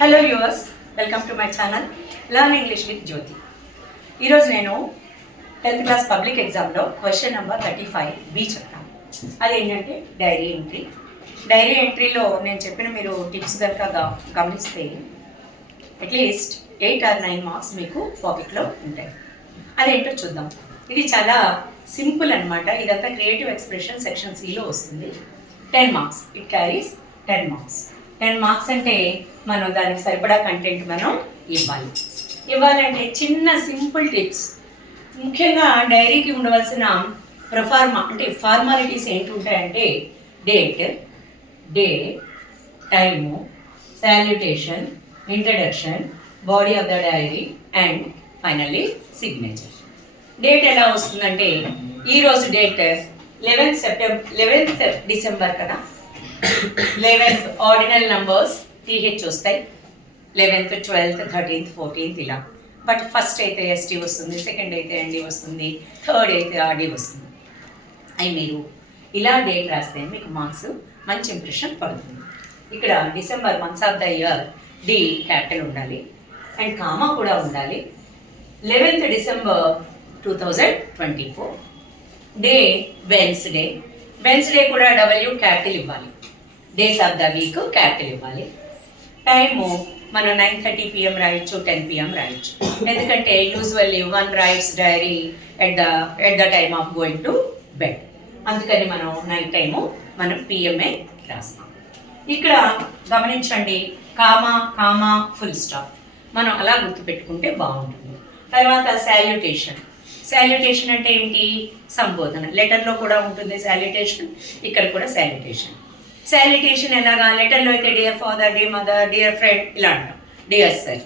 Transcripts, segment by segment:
Hello yours, welcome to my channel learn English with Jyothi. ఈరోజు నేను 10th class public ఎగ్జామ్లో question number 35B చెప్తాను. అదేంటంటే డైరీ ఎంట్రీ. డైరీ ఎంట్రీలో నేను చెప్పిన మీరు టిప్స్ కనుక గమనిస్తే అట్లీస్ట్ 8 or 9 మార్క్స్ మీకు టాపిక్లో ఉంటాయి. అదేంటో చూద్దాం. ఇది చాలా సింపుల్ అనమాట. ఇదంతా క్రియేటివ్ ఎక్స్ప్రెషన్ సెక్షన్ సిలో వస్తుంది. 10 marks, it carries 10 marks. 10 marks అంటే మనం దానికి సరిపడా కంటెంట్ మనం ఇవ్వాలంటే చిన్న సింపుల్ టిప్స్. ముఖ్యంగా డైరీకి ఉండవలసిన ఫార్మాలిటీస్ ఏంటి ఉంటాయంటే date, day, time, salutation, introduction, body of the diary and finally signature. Date ఎలా వస్తుందంటే ఈరోజు డేట్ 11th డిసెంబర్ కదా. 11th ఆర్డినల్ నంబర్స్ టీహెచ్ వస్తాయి. 11th, 12th, 13th, 14th ఇలా. బట్ ఫస్ట్ అయితే ఎస్టీ వస్తుంది, సెకండ్ అయితే ఎన్డీ వస్తుంది, థర్డ్ అయితే ఆర్డీ వస్తుంది. అవి మీరు ఇలా డేట్ రాస్తే మీకు మార్క్స్ మంచి ఇంప్రెషన్ పడుతుంది. ఇక్కడ December months of the year D capital ఉండాలి అండ్ కామా కూడా ఉండాలి. 11th December 2024. Day Wednesday. Wednesday కూడా డబ్ల్యూ క్యాపిటల్ ఇవ్వాలి. Days of the week capital ఇవ్వాలి. టైము మనం 9:30 PM రాయొచ్చు, 10 PM రాయొచ్చు. ఎందుకంటే usually one writes diary at the time of going to bed. అందుకని మనం నైట్ టైము మనం పిఎంఏ రాస్తాం. ఇక్కడ గమనించండి, కామా ఫుల్ స్టాప్ మనం అలా గుర్తుపెట్టుకుంటే బాగుంటుంది. తర్వాత సాల్యుటేషన్. సాల్యుటేషన్ అంటే ఏంటి? సంబోధన. లెటర్లో కూడా ఉంటుంది సాల్యుటేషన్, ఇక్కడ కూడా సాల్యుటేషన్. సాల్యుటేషన్ ఎలాగా? లెటర్లో అయితే dear father, dear mother, dear friend ఇలా అంటాం, డియర్ సర్.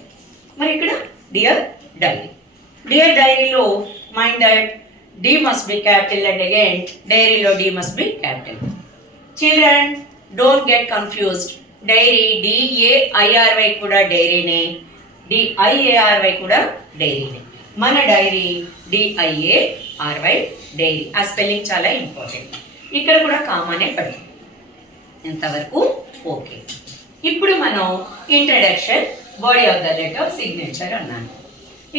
మరి ఇక్కడ డియర్ డైరీ. డియర్ డైరీలో mind that D must be capital and again డైరీలో D must be capital. Children don't get confused. Diary DAIRY కూడా డైరీనే, DIARY కూడా డైరీనే. మన డైరీ DIARY డైరీ. ఆ స్పెల్లింగ్ చాలా ఇంపార్టెంట్. ఇక్కడ కూడా కామానే పడుతుంది. ఎంతవరకు ఓకే. ఇప్పుడు మనం introduction, body of the letter, signature అన్నాను.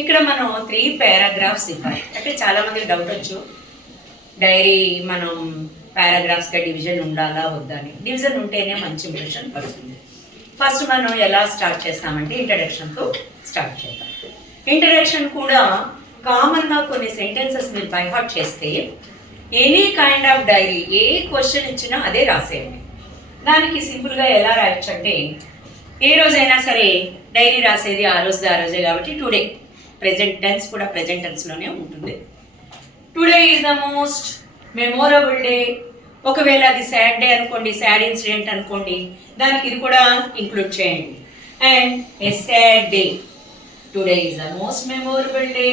ఇక్కడ మనం 3 పారాగ్రాఫ్స్ ఇవ్వాలి. అంటే చాలామందికి డౌట్ వచ్చు, డైరీ మనం పారాగ్రాఫ్స్గా డివిజన్ ఉండాలా వద్దా అని. డివిజన్ ఉంటేనే మంచి ఇంప్రెషన్ పడుతుంది. ఫస్ట్ మనం ఎలా స్టార్ట్ చేస్తామంటే ఇంట్రడక్షన్తో స్టార్ట్ చేద్దాం. ఇంట్రడక్షన్ కూడా కామన్గా కొన్ని సెంటెన్సెస్ మీరు బై హార్ట్ చేస్తే any kind of diary a question ఇచ్చినా అదే రాసేయండి. దానికి సింపుల్గా ఎలా రాయొచ్చు అంటే, ఏ రోజైనా సరే డైరీ రాసేది ఆ రోజే కాబట్టి టుడే. ప్రెజెంట్ టెన్స్ కూడా ప్రెజెంట్ టెన్స్లోనే ఉంటుంది. Today is the most memorable day. ఒకవేళ అది సాడ్ డే అనుకోండి, సాడ్ ఇన్సిడెంట్ అనుకోండి, దానికి ఇది కూడా ఇంక్లూడ్ చేయండి. And A sad day. Today is the most memorable day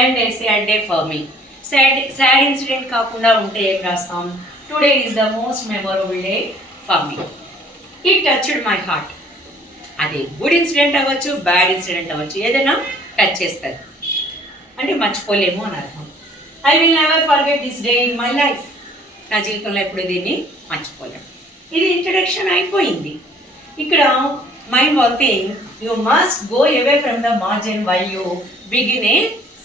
and A sad day for me. Sad incident కాకుండా ఉంటే ఏం రాస్తాం? Today is the most memorable day for me. It touched my heart. అది good incident అవ్వచ్చు, bad incident అవ్వచ్చు, ఏదైనా touch చేస్తారు అంటే మర్చిపోలేము అని అర్థం. I will never forget this day in my life. నా జీవితంలో ఎప్పుడు దీన్ని మర్చిపోలేము. ఇది ఇంట్రడక్షన్ అయిపోయింది. ఇక్కడ mind one thing, you must go away from the margin while you begin A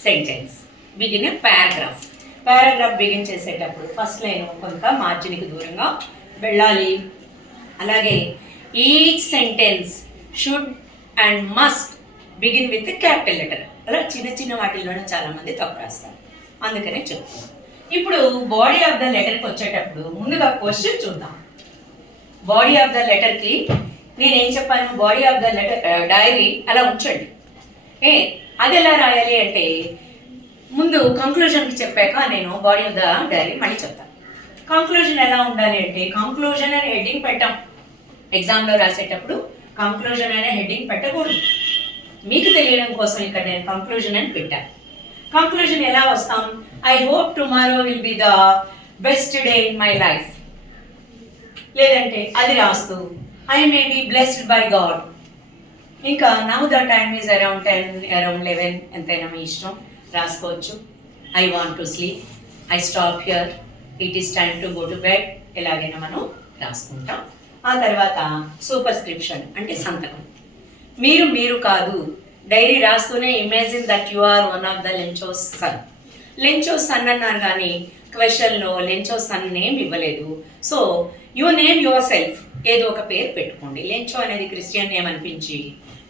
sentence, begin A paragraph. Paragraph begin చేసేటప్పుడు ఫస్ట్ లైన్ కొంత మార్జిన్కి దూరంగా వెళ్ళాలి. అలాగే each sentence should and must begin with capital letter. అలా చిన్న వాటిల్లోనే చాలామంది తప్పు రాస్తారు, అందుకనే చెప్తున్నాను. ఇప్పుడు బాడీ ఆఫ్ ద లెటర్కి వచ్చేటప్పుడు ముందుగా క్వశ్చన్ చూద్దాం. బాడీ ఆఫ్ ద లెటర్కి నేనేం చెప్పాను? Body of the letter diary అలా ఉంచండి. అది ఎలా రాయాలి అంటే, ముందు కంక్లూజన్కి చెప్పాక నేను బాడీ ఆఫ్ ద డైరీ మళ్ళీ చెప్తాను. కంక్లూజన్ ఎలా ఉండాలి అంటే, కంక్లూజన్ అనే హెడ్డింగ్ పెట్టాం. ఎగ్జామ్లో రాసేటప్పుడు కంక్లూజన్ అనే హెడ్డింగ్ పెట్టకూడదు. మీకు తెలియడం కోసం ఇక్కడ నేను కంక్లూజన్ అని పెట్టాను. కంక్లూజన్ ఎలా వస్తాం? I hope tomorrow will be the best day in my life. లేదంటే అది రాస్తూ I may be blessed by god. ఇంకా now the time is around 10, around 11, ఎంతైనా మీ ఇష్టం రాసుకోవచ్చు. I want to sleep, I stop here, it is time to go to bed. ఎలాగైనా మనం రాసుకుంటాం. ఆ తర్వాత సూపర్ స్క్రిప్షన్ అంటే సంతకం. మీరు కాదు, డైరీ రాస్తూనే imagine that you are one of the Lencho's son. లెంచోస్ సన్ అన్నారు కానీ క్వశ్చన్లో లెంచోస్ సన్ నేమ్ ఇవ్వలేదు. So you name yourself, ఏదో ఒక పేరు పెట్టుకోండి. లెంచో అనేది క్రిస్టియన్ నేమ్ అనిపించి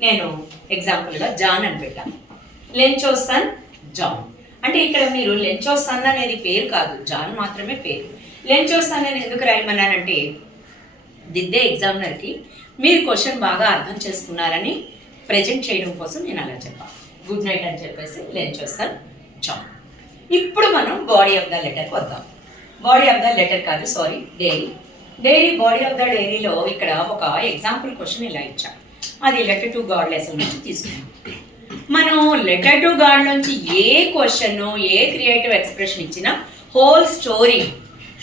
నేను ఎగ్జాంపుల్గా జాన్ అని పెట్టాను. లెంచో సన్ జాన్ అంటే ఇక్కడ మీరు లెంచో సన్ అనేది పేరు కాదు, జాన్ మాత్రమే పేరు. లెంచో సన్ అని ఎందుకు రాయమన్నానంటే దిద్దే ఎగ్జామినర్కి మీరు క్వశ్చన్ బాగా అర్థం చేసుకున్నారని ప్రజెంట్ చేయడం కోసం నేను అలా చెప్పాను. గుడ్ నైట్ అని చెప్పేసి లెంచో సన్ జాన్. ఇప్పుడు మనం బాడీ ఆఫ్ ద లెటర్కి వద్దాం. బాడీ ఆఫ్ ద లెటర్ కాదు, sorry, diary body of the డైరీలో ఇక్కడ ఒక ఎగ్జాంపుల్ క్వశ్చన్ ఇలా ఇచ్చా. అది లెటర్ టు గాడ్ లెసన్ నుంచి తీసుకున్నాం. మనం లెటర్ టు గాడ్ నుంచి a question a creative expression ఇచ్చినా whole story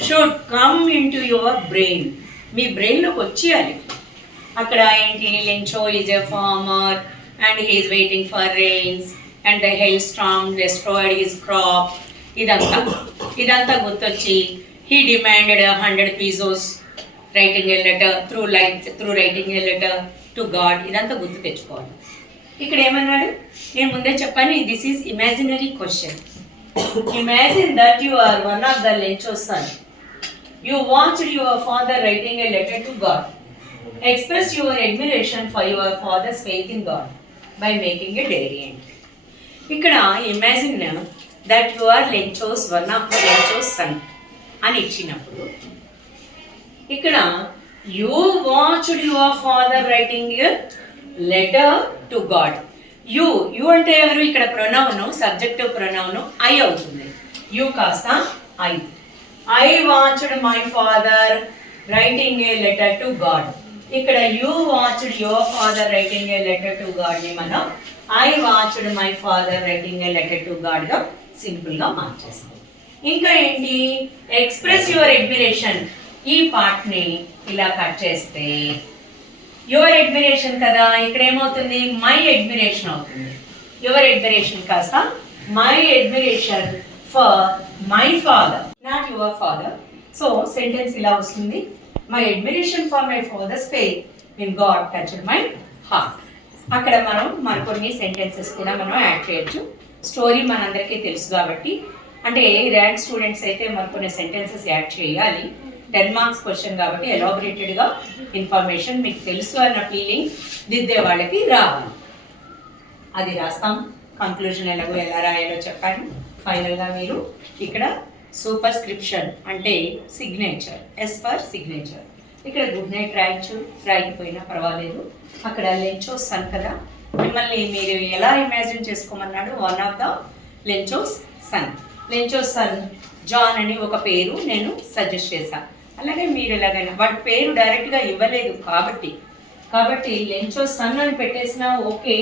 should come into your brain. మీ బ్రెయిన్లోకి వచ్చేయాలి. అక్కడ ఏంటి, Lencho is a farmer and he's waiting for rains and the hailstorm destroyed his crop. ఇదంతా గుర్తొచ్చి he demanded 100 pesos writing a letter through writing a letter to God. ఇదంతా గుర్తు తెచ్చుకోవాలి. ఇక్కడ ఏమన్నాడు, నేను ముందే చెప్పాను, this is imaginary question. Imagine that you are one of the Lencho's son. You watched your father writing a letter to God. Express your admiration for your father's faith in God by making a diary entry. ఇక్కడ imagine that you are Lencho's one of the Lencho's son అని ఇచ్చినప్పుడు ఇక్కడ you watched your father writing a letter to God. You అంటే ఎవరు, ఇక్కడ pronoun subjective pronoun I అవుతుంది. You కాస్త I watched my father writing a letter to God. ఇక్కడ you watched your father writing a letter to God ని మనం I watched my father writing a letter to God గా simple గా మార్చేస్తాం. ఇంకా ఏంటి, ఎక్స్ప్రెస్ యువర్ అడ్మిరేషన్. ఈ part ని ఇలా కట్ చేస్తే యువర్ అడ్మిరేషన్ కదా, ఇక్కడ ఏమవుతుంది, మై అడ్మిరేషన్ అవుతుంది. యువర్ అడ్మిరేషన్ కాస్త my admiration for my father, not your father. So sentence ఇలా వస్తుంది, my admiration for my father's faith in God touched my heart. అక్కడ మనం మరికొన్ని సెంటెన్సెస్ కూడా మనం యాడ్ చేయొచ్చు. స్టోరీ మనందరికీ తెలుసు కాబట్టి, అంటే ర్యాంక్ స్టూడెంట్స్ అయితే మరికొన్ని సెంటెన్సెస్ యాడ్ చేయాలి. 10 marks క్వశ్చన్ కాబట్టి ఎలాబొరేటెడ్గా ఇన్ఫర్మేషన్ మీకు తెలుసు అన్న ఫీలింగ్ దిద్దే వాళ్ళకి రావాలి. అది రాస్తాం. కంక్లూజన్ ఎలా రాయాలో చెప్పాను. ఫైనల్గా మీరు ఇక్కడ సూపర్ స్క్రిప్షన్ అంటే సిగ్నేచర్, ఎస్ ఫర్ సిగ్నేచర్. ఇక్కడ గుడ్ నైట్ రాయొచ్చు, రాయకపోయినా పర్వాలేదు. అక్కడ లెంచోస్ సన్ కదా, మిమ్మల్ని మీరు ఎలా ఇమాజిన్ చేసుకోమన్నాడు, one of the Lencho's son. లెంచోస్ son John అని ఒక పేరు నేను సజెస్ట్ చేశాను. అలాగే మీరు ఎలాగైనా, వాటి పేరు డైరెక్ట్గా ఇవ్వలేదు కాబట్టి లెంచోస్ సన్ అని పెట్టేసినా ఓకే,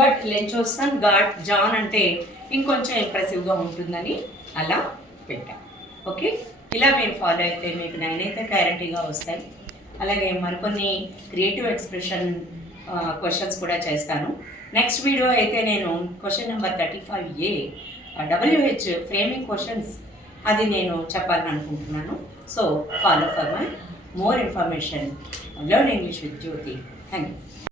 బట్ లెంచోస్ సన్ జాన్ అంటే ఇంకొంచెం ఇంప్రెసివ్గా ఉంటుందని అలా పెట్టాం. ఓకే, ఇలా మీరు ఫాలో అయితే మీకు 9 అయితే గ్యారంటీగా వస్తాయి. అలాగే మరికొన్ని క్రియేటివ్ ఎక్స్ప్రెషన్ క్వశ్చన్స్ కూడా చేస్తాను. నెక్స్ట్ వీడియో అయితే నేను question number 35A WH framing questions అది నేను చెప్పాలని అనుకుంటున్నాను. So follow for my more information. Learn English with Jyothi. Thank you.